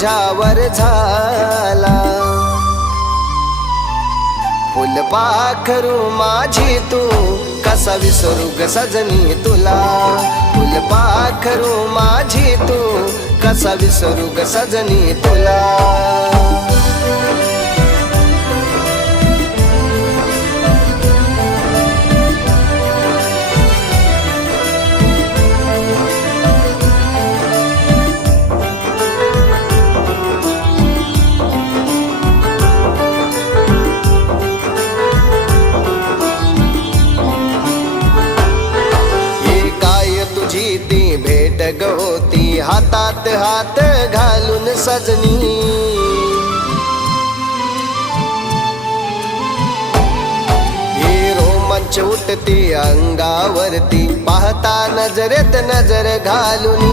तुझ्यावर झाला. फुलपाखरू माझी तू कसा विसरू ग सजनी तुला. फुलपाखरू माझी तू कसा विसरू ग सजनी तुला. ती भेट गवती हातात हात घालून सजनी. ही रोमांच उठती अंगावरती पाहता नजरेत नजर घालून.